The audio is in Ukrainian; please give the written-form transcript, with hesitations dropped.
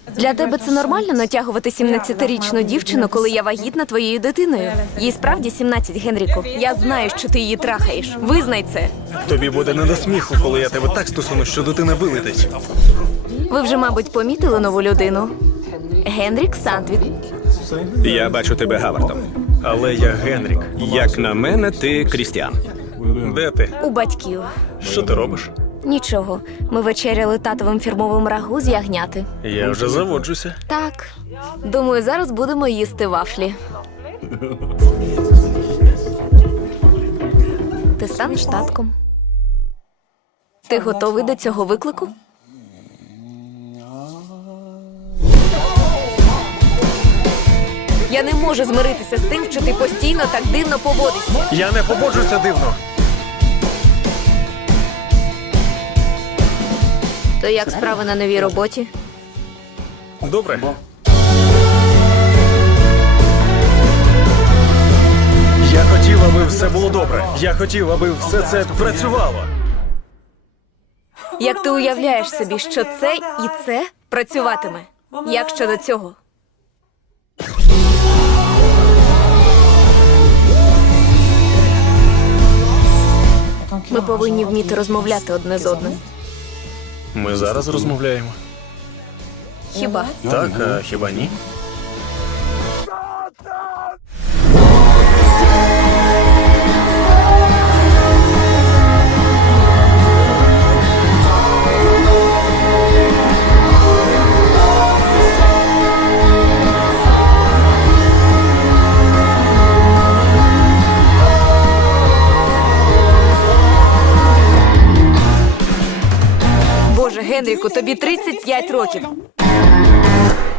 Для тебе це нормально натягувати 17-річну дівчину, коли я вагітна твоєю дитиною? Їй справді 17, Генріку. Я знаю, що ти її трахаєш. Визнай це. Тобі буде не до сміху, коли я тебе так стусуну, що дитина вилетить. Ви вже, мабуть, помітили нову людину. Генрік Сандвік. Я бачу тебе Гавартом. Але я Генрік. Як на мене, ти Крістіан. Де ти? У батьків. Що ти робиш? Нічого. Ми вечеряли татовим фірмовим рагу з ягняти. Я вже заводжуся. Так. Думаю, зараз будемо їсти вафлі. Ти станеш татком. Ти готовий до цього виклику? Я не можу змиритися з тим, що ти постійно так дивно поводишся. Я не поводжуся дивно. То як справи на новій роботі? Добре. Я хотів, аби все було добре. Я хотів, аби все це працювало. Як ти уявляєш собі, що це і це працюватиме? Як щодо цього? Ми повинні вміти розмовляти одне з одним. Ми зараз розмовляємо. Хіба? Так, а хіба ні? Боже, Генріку, тобі 35 років.